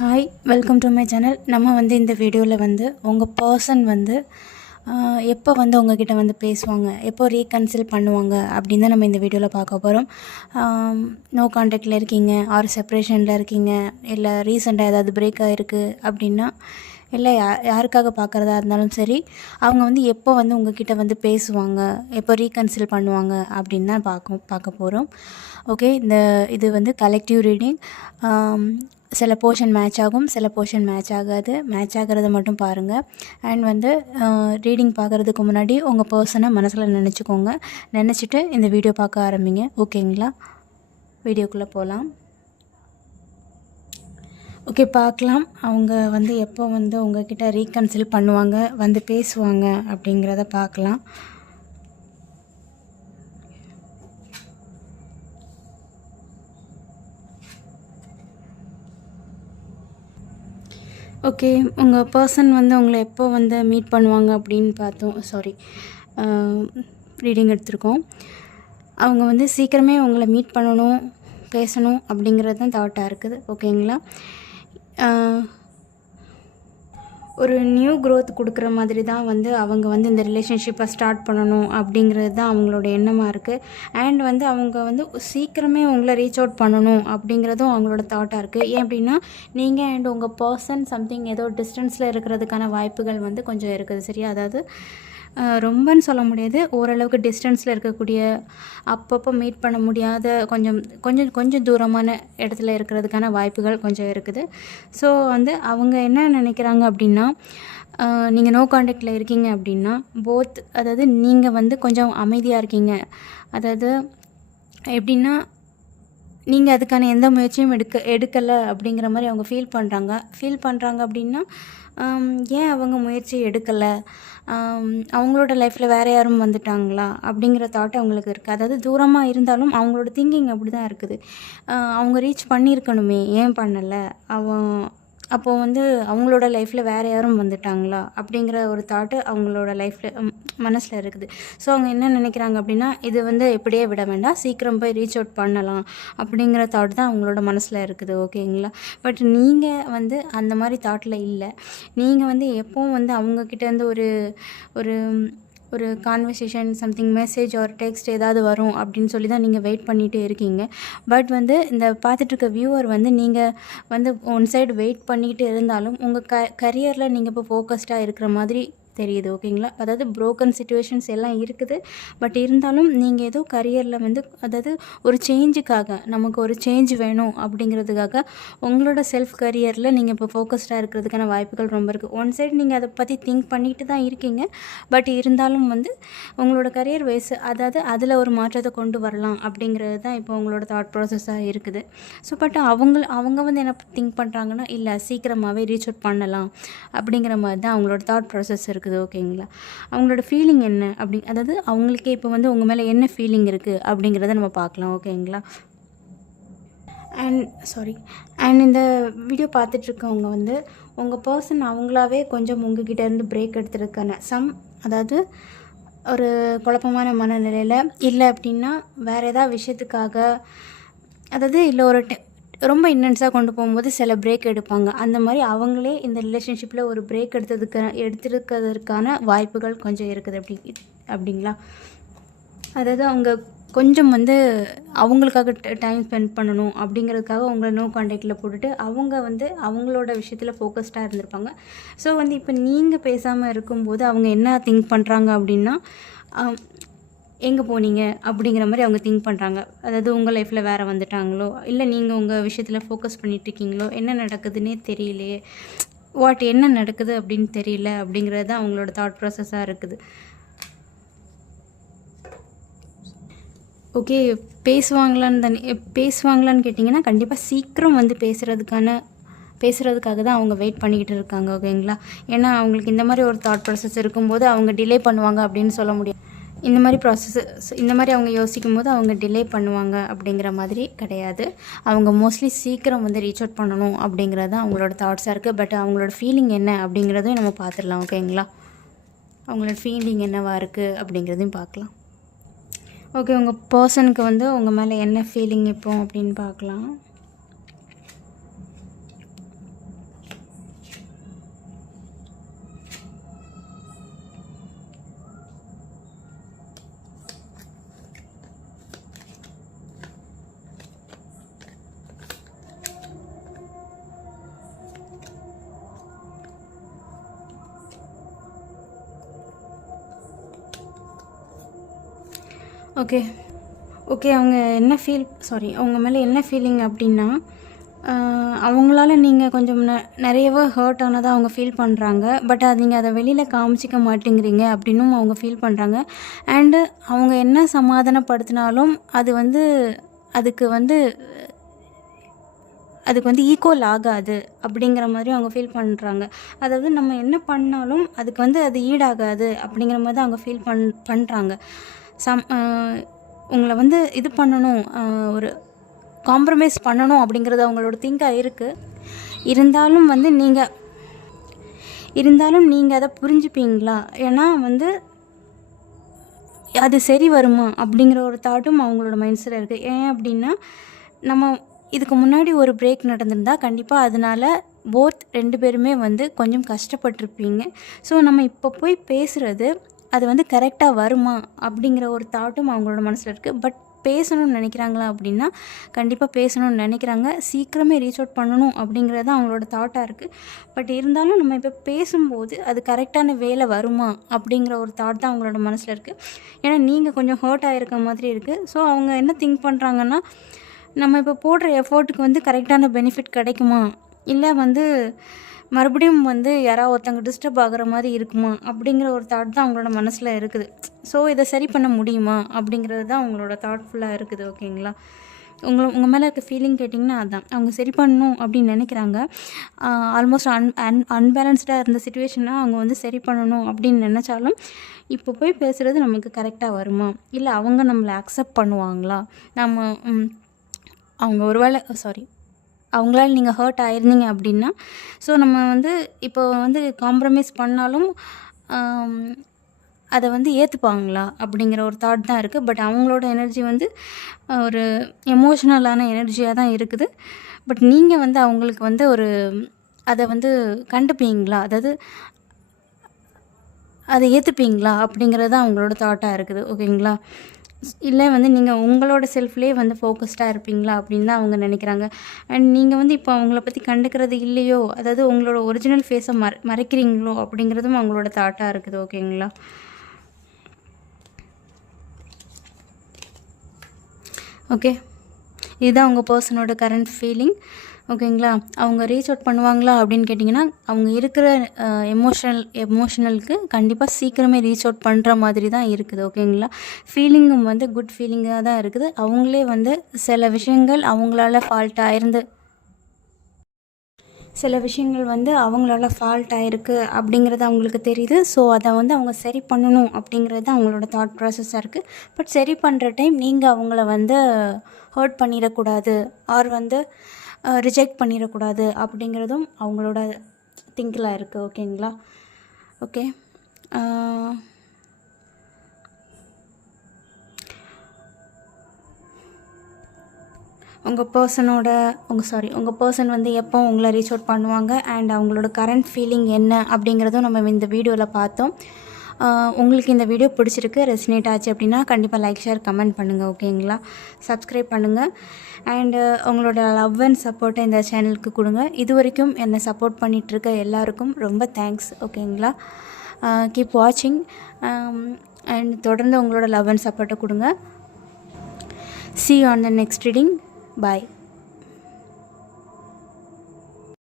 Hi, welcome to my channel. நம்ம இந்த வீடியோவில் உங்கள் பர்சன் எப்போ உங்ககிட்ட பேசுவாங்க, எப்போ ரீகன்சில் பண்ணுவாங்க அப்படின்னு தான் நம்ம இந்த வீடியோவில் பார்க்க போகிறோம். நோ கான்டாக்டில் இருக்கீங்க, ஆர் செப்ரேஷனில் இருக்கீங்க, இல்லை ரீசெண்டாக ஏதாவது பிரேக் ஆகிருக்கு அப்படின்னா, இல்லை யாருக்காக பார்க்குறதா இருந்தாலும் சரி, அவங்க எப்போ உங்ககிட்ட பேசுவாங்க, எப்போ ரீகன்சில் பண்ணுவாங்க அப்படின்னு தான் பார்க்க போகிறோம். ஓகே, இது கலெக்டிவ் ரீடிங். சில போர்ஷன் மேட்ச் ஆகும், சில போர்ஷன் மேட்ச் ஆகாது. மேட்ச் ஆகிறத மட்டும் பாருங்கள். அண்ட் ரீடிங் பார்க்குறதுக்கு முன்னாடி உங்கள் பர்சனை மனசில் நினச்சிக்கோங்க. நினச்சிட்டு இந்த வீடியோ பார்க்க ஆரம்பிங்க. ஓகேங்களா? வீடியோக்குள்ளே போகலாம். ஓகே, பார்க்கலாம் அவங்க எப்போ உங்ககிட்ட ரீகன்சில் பண்ணுவாங்க, பேசுவாங்க அப்படிங்கிறத பார்க்கலாம். ஓகே, உங்கள் பர்சன் உங்களை எப்போ மீட் பண்ணுவாங்க அப்படின்னு பார்த்தோம். ரீடிங் எடுத்திருக்கோம். அவங்க சீக்கிரமே உங்களை மீட் பண்ணணும், பேசணும் அப்படிங்கிறது தான் தாட்டாக இருக்குது. ஓகேங்களா? ஒரு நியூ க்ரோத் கொடுக்குற மாதிரி தான் அவங்க இந்த ரிலேஷன்ஷிப்பை ஸ்டார்ட் பண்ணணும் அப்படிங்கிறது தான் அவங்களோட எண்ணமாக இருக்குது. அண்ட் அவங்க சீக்கிரமே உங்களை ரீச் அவுட் பண்ணணும் அப்படிங்கிறதும் அவங்களோட தாட்டாக இருக்குது. ஏன் அப்படின்னா, நீங்கள் அண்ட் உங்கள் பர்சன் சம்திங் ஏதோ டிஸ்டன்ஸில் இருக்கிறதுக்கான வாய்ப்புகள் கொஞ்சம் இருக்குது. சரியா? அதாவது ரொம்பன்னு சொல்ல முடியாது, ஓரளவுக்கு டிஸ்டன்ஸில் இருக்கக்கூடிய, அப்பப்போ மீட் பண்ண முடியாத, கொஞ்சம் கொஞ்சம் கொஞ்சம் தூரமான இடத்துல இருக்கிறதுக்கான வாய்ப்புகள் கொஞ்சம் இருக்குது. ஸோ அவங்க என்ன நினைக்கிறாங்க அப்படின்னா, நீங்கள் நோ கான்டாக்டில் இருக்கீங்க அப்படின்னா அதாவது நீங்கள் கொஞ்சம் அமைதியாக இருக்கீங்க. அதாவது எப்படின்னா, நீங்கள் அதுக்கான எந்த முயற்சியும் எடுக்கலை அப்படிங்கிற மாதிரி அவங்க ஃபீல் பண்ணுறாங்க அப்படின்னா, ஏன் அவங்க முயற்சி எடுக்கலை, அவங்களோட லைஃப்பில் வேறு யாரும் வந்துட்டாங்களா அப்படிங்கிற தாட் அவங்களுக்கு இருக்குது. அதாவது தூரமாக இருந்தாலும் அவங்களோட திங்கிங் அப்படி தான் இருக்குது. அவங்க ரீச் பண்ணியிருக்கணுமே, ஏன் பண்ணலை, அப்போது அவங்களோட லைஃப்பில் வேறு யாரும் வந்துட்டாங்களா அப்படிங்கிற ஒரு தாட்டு அவங்களோட லைஃப்பில் மனசில் இருக்குது. ஸோ அவங்க என்ன நினைக்கிறாங்க அப்படின்னா, இது எப்படியே விட வேண்டாம், சீக்கிரம் போய் ரீச் அவுட் பண்ணலாம் அப்படிங்கிற தாட் தான் அவங்களோட மனசில் இருக்குது. ஓகேங்களா? பட் நீங்கள் அந்த மாதிரி தாட்டில் இல்லை. நீங்கள் எப்போவும் அவங்கக்கிட்டேருந்து ஒரு ஒரு conversation, something message R text ஏதாவது வரும் அப்படின்னு சொல்லி தான் நீங்கள் வெயிட் பண்ணிகிட்டே இருக்கீங்க. பட் இந்த பார்த்துட்ருக்க வியூவர் நீங்கள் ஒன் சைடு வெயிட் பண்ணிக்கிட்டு இருந்தாலும் உங்கள் கரியரில் நீங்கள் இப்போ ஃபோக்கஸ்டாக இருக்கிற மாதிரி தெரியுது. ஓகேங்களா? அதாவது ப்ரோக்கன் சிச்சுவேஷன்ஸ் எல்லாம் இருக்குது. பட் இருந்தாலும் நீங்கள் ஏதோ கரியரில் அதாவது ஒரு சேஞ்சுக்காக, நமக்கு ஒரு சேஞ்ச் வேணும் அப்படிங்கிறதுக்காக உங்களோட செல்ஃப் கரியரில் நீங்கள் இப்போ ஃபோக்கஸ்டாக இருக்கிறதுக்கான வாய்ப்புகள் ரொம்ப இருக்குது. ஒன் சைடு நீங்கள் அதை பற்றி திங்க் பண்ணிட்டு தான் இருக்கீங்க. பட் இருந்தாலும் உங்களோட கரியர் வைஸ், அதாவது அதில் ஒரு மாற்றத்தை கொண்டு வரலாம் அப்படிங்கிறது தான் இப்போ உங்களோட தாட் ப்ராசஸாக இருக்குது. ஸோ பட் அவங்க என்ன திங்க் பண்ணுறாங்கன்னா, இல்லை சீக்கிரமாகவே ரீச் அவுட் பண்ணலாம் அப்படிங்கிற மாதிரி தான் அவங்களோட தாட் ப்ராசஸ் இருக்குது. ஓகேங்களா? அவங்களோட ஃபீலிங் என்ன அதாவது அவங்களுக்கே இப்போ உங்கள் மேலே என்ன ஃபீலிங் இருக்குது அப்படிங்கிறத நம்ம பார்க்கலாம். ஓகேங்களா? அண்ட் இந்த வீடியோ பார்த்துட்ருக்கவங்க உங்கள் பர்சன் அவங்களாவே கொஞ்சம் உங்ககிட்ட இருந்து பிரேக் எடுத்துருக்கான அதாவது ஒரு குழப்பமான மனநிலையில், இல்லை அப்படின்னா வேறு ஏதாவது விஷயத்துக்காக, அதாவது இல்லை ஒரு ரொம்ப இன்டென்ஸாக கொண்டு போகும்போது சில பிரேக் எடுப்பாங்க. அந்த மாதிரி அவங்களே இந்த ரிலேஷன்ஷிப்பில் ஒரு பிரேக் எடுத்துருக்கிறதுக்கான வாய்ப்புகள் கொஞ்சம் இருக்குது. அப்படிங்களா? அதாவது அவங்க கொஞ்சம் அவங்களுக்காக டைம் ஸ்பெண்ட் பண்ணணும் அப்படிங்கிறதுக்காக உங்களை நோ கான்டாக்டில் போட்டுட்டு அவங்க அவங்களோட விஷயத்தில் ஃபோக்கஸ்டாக இருந்திருப்பாங்க. ஸோ இப்போ நீங்கள் பேசாமல் இருக்கும்போது அவங்க என்ன திங்க் பண்ணுறாங்க அப்படின்னா, எங்கே போனீங்க அப்படிங்கிற மாதிரி அவங்க திங்க் பண்ணுறாங்க. அதாவது உங்கள் லைஃப்பில் வேறு வந்துட்டாங்களோ, இல்லை நீங்கள் உங்கள் விஷயத்தில் ஃபோக்கஸ் பண்ணிகிட்ருக்கீங்களோ, என்ன நடக்குதுன்னே தெரியலையே, என்ன நடக்குது அப்படின்னு தெரியல அப்படிங்கிறது தான் அவங்களோட தாட் ப்ராசஸாக இருக்குது. ஓகே, பேசுவாங்களான்னு கேட்டிங்கன்னா, கண்டிப்பாக சீக்கிரம் பேசுகிறதுக்காக தான் அவங்க வெயிட் பண்ணிக்கிட்டு இருக்காங்க. ஓகேங்களா? ஏன்னா அவங்களுக்கு இந்த மாதிரி ஒரு தாட் ப்ராசஸ் இருக்கும்போது அவங்க டிலே பண்ணுவாங்க அப்படின்னு சொல்ல முடியும். இந்த மாதிரி அவங்க யோசிக்கும் போது அவங்க டிலே பண்ணுவாங்க அப்படிங்கிற மாதிரி கிடையாது. அவங்க மோஸ்ட்லி சீக்கிரம் ரீச் அவுட் பண்ணணும் அப்படிங்கிறது தான் அவங்களோட தாட்ஸாக இருக்குது. பட் அவங்களோட ஃபீலிங் என்ன அப்படிங்கிறதையும் நம்ம பார்த்துடலாம். ஓகேங்களா? அவங்களோட ஃபீலிங் என்னவாக இருக்குது அப்படிங்கிறதையும் பார்க்கலாம். ஓகே, உங்கள் பர்சனுக்கு உங்கள் மேலே என்ன ஃபீலிங் இப்போ அப்படின்னு பார்க்கலாம். ஓகே ஓகே அவங்க என்ன அவங்க மேலே என்ன ஃபீலிங் அப்படின்னா, அவங்களால நீங்கள் கொஞ்சம் நிறையவே ஹர்ட் ஆனதாக அவங்க ஃபீல் பண்ணுறாங்க. பட் நீங்கள் அதை வெளியில் காமிச்சிக்க மாட்டேங்கிறீங்க அப்படின்னும் அவங்க ஃபீல் பண்ணுறாங்க. அண்டு அவங்க என்ன சமாதானப்படுத்தினாலும் அதுக்கு ஈக்குவல் ஆகாது அப்படிங்கிற மாதிரி அவங்க ஃபீல் பண்ணுறாங்க. அதாவது நம்ம என்ன பண்ணாலும் அதுக்கு அது ஈடாகாது அப்படிங்கிற மாதிரி தான் அவங்க ஃபீல் பண்ணுறாங்க. உங்களை இது பண்ணணும், ஒரு காம்ப்ரமைஸ் பண்ணணும் அப்படிங்கிறது அவங்களோட திங்காக இருக்குது. இருந்தாலும் நீங்கள் அதை புரிஞ்சுப்பீங்களா? ஏன்னா அது சரி வருமா அப்படிங்கிற ஒரு தாட்டும் அவங்களோட மைண்ட்ஸில் இருக்குது. ஏன் அப்படின்னா, நம்ம இதுக்கு முன்னாடி ஒரு பிரேக் நடந்திருந்தால் கண்டிப்பாக அதனால் போத் 2 பேருமே கொஞ்சம் கஷ்டப்பட்டிருப்பீங்க. ஸோ நம்ம இப்போ போய் பேசுகிறது அது கரெக்டாக வருமா அப்படிங்கிற ஒரு தாட்டும் அவங்களோட மனசில் இருக்குது. பட் பேசணும்னு நினைக்கிறாங்களா அப்படின்னா கண்டிப்பாக பேசணும்னு நினைக்கிறாங்க. சீக்கிரமே ரீச் அவுட் பண்ணணும் அப்படிங்கிறது தான் அவங்களோட தாட்டாக இருக்குது. பட் இருந்தாலும் நம்ம இப்போ பேசும்போது அது கரெக்டான வேலை வருமா அப்படிங்கிற ஒரு தாட் தான் அவங்களோட மனசில் இருக்குது. ஏன்னா நீங்கள் கொஞ்சம் ஹர்ட் ஆகிருக்க மாதிரி இருக்குது. ஸோ அவங்க என்ன திங்க் பண்ணுறாங்கன்னா, நம்ம இப்போ போடுற எஃபோர்ட்டுக்கு கரெக்டான பெனிஃபிட் கிடைக்குமா, இல்லை மறுபடியும் யாராவது ஒருத்தங்க டிஸ்டர்ப் ஆகிற மாதிரி இருக்குமா அப்படிங்கிற ஒரு தாட் தான் அவங்களோட மனசில் இருக்குது. ஸோ இதை சரி பண்ண முடியுமா அப்படிங்கிறது தான் அவங்களோட தாட்ஃபுல்லாக இருக்குது. ஓகேங்களா? உங்கள் மேலே இருக்க ஃபீலிங் கேட்டிங்கன்னா அதுதான். அவங்க சரி பண்ணணும் அப்படின்னு நினைக்கிறாங்க. ஆல்மோஸ்ட் அன்பேலன்ஸ்டாக இருந்த சிச்சுவேஷனாக அவங்க சரி பண்ணணும் அப்படின்னு நினச்சாலும் இப்போ போய் பேசுகிறது நமக்கு கரெக்டாக வருமா, இல்லை அவங்க நம்மளை அக்செப்ட் பண்ணுவாங்களா, அவங்க ஒருவேளை அவங்களால நீங்கள் ஹர்ட் ஆயிருந்தீங்க அப்படின்னா, ஸோ நம்ம இப்போ காம்ப்ரமைஸ் பண்ணாலும் அதை ஏற்றுப்பாங்களா அப்படிங்கிற ஒரு தாட் தான் இருக்குது. பட் அவங்களோட எனர்ஜி ஒரு எமோஷ்னலான எனர்ஜியாக தான் இருக்குது. பட் நீங்கள் அவங்களுக்கு ஒரு அதை கண்டுப்பீங்களா, அதாவது அதை ஏற்றுப்பீங்களா அப்படிங்கிறது தான் அவங்களோட தாட்டாக இருக்குது. ஓகேங்களா? இல்லை நீங்கள் உங்களோட செல்ஃப்லேயே ஃபோக்கஸ்டாக இருப்பீங்களா அப்படின்னு தான் அவங்க நினைக்கிறாங்க. அண்ட் நீங்கள் இப்போ அவங்கள பற்றி கண்டுக்கிறது இல்லையோ, அதாவது உங்களோட ஒரிஜினல் ஃபேஸை மறைக்கிறீங்களோ அப்படிங்கிறதும் அவங்களோட தாட்டாக இருக்குது. ஓகேங்களா? ஓகே, இதுதான் உங்கள் பர்சனோட கரண்ட் ஃபீலிங். ஓகேங்களா? அவங்க ரீச் அவுட் பண்ணுவாங்களா அப்படின்னு கேட்டிங்கன்னா, அவங்க இருக்கிற எமோஷனலுக்கு கண்டிப்பாக சீக்கிரமே ரீச் அவுட் பண்ணுற மாதிரி தான் இருக்குது. ஓகேங்களா? ஃபீலிங்கும் குட் ஃபீலிங்காக தான் இருக்குது. அவங்களே சில விஷயங்கள் அவங்களால ஃபால்ட் ஆகிருக்கு அப்படிங்கிறது அவங்களுக்கு தெரியுது. ஸோ அதை அவங்க சரி பண்ணணும் அப்படிங்கிறது அவங்களோட தாட் ப்ராசஸாக இருக்குது. பட் சரி பண்ணுற டைம் நீங்கள் அவங்கள ஹர்ட் பண்ணிடக்கூடாது, ஆர் ரிஜெக்ட் பண்ணிடக்கூடாது அப்படிங்கிறதும் அவங்களோட திங்கில் இருக்குது. ஓகேங்களா? ஓகே, உங்கள் பர்சன் எப்போ உங்களை ரீச் அவுட் பண்ணுவாங்க அண்ட் அவங்களோட கரண்ட் ஃபீலிங் என்ன அப்படிங்கிறதும் நம்ம இந்த வீடியோவில் பார்த்தோம். உங்களுக்கு இந்த வீடியோ பிடிச்சிருக்கு, ரெசினேட் ஆச்சு அப்படின்னா கண்டிப்பாக லைக், ஷேர், கமெண்ட் பண்ணுங்கள். ஓகேங்களா? சப்ஸ்கிரைப் பண்ணுங்கள். அண்டு உங்களோட லவ் அண்ட் சப்போர்ட்டை இந்த சேனலுக்கு கொடுங்க. இது வரைக்கும் என்னை சப்போர்ட் பண்ணிகிட்ருக்க எல்லாருக்கும் ரொம்ப தேங்க்ஸ். ஓகேங்களா? கீப் வாட்சிங் அண்ட் தொடர்ந்து உங்களோட லவ் அண்ட் சப்போர்ட்டை கொடுங்க. See you on the next reading. Bye.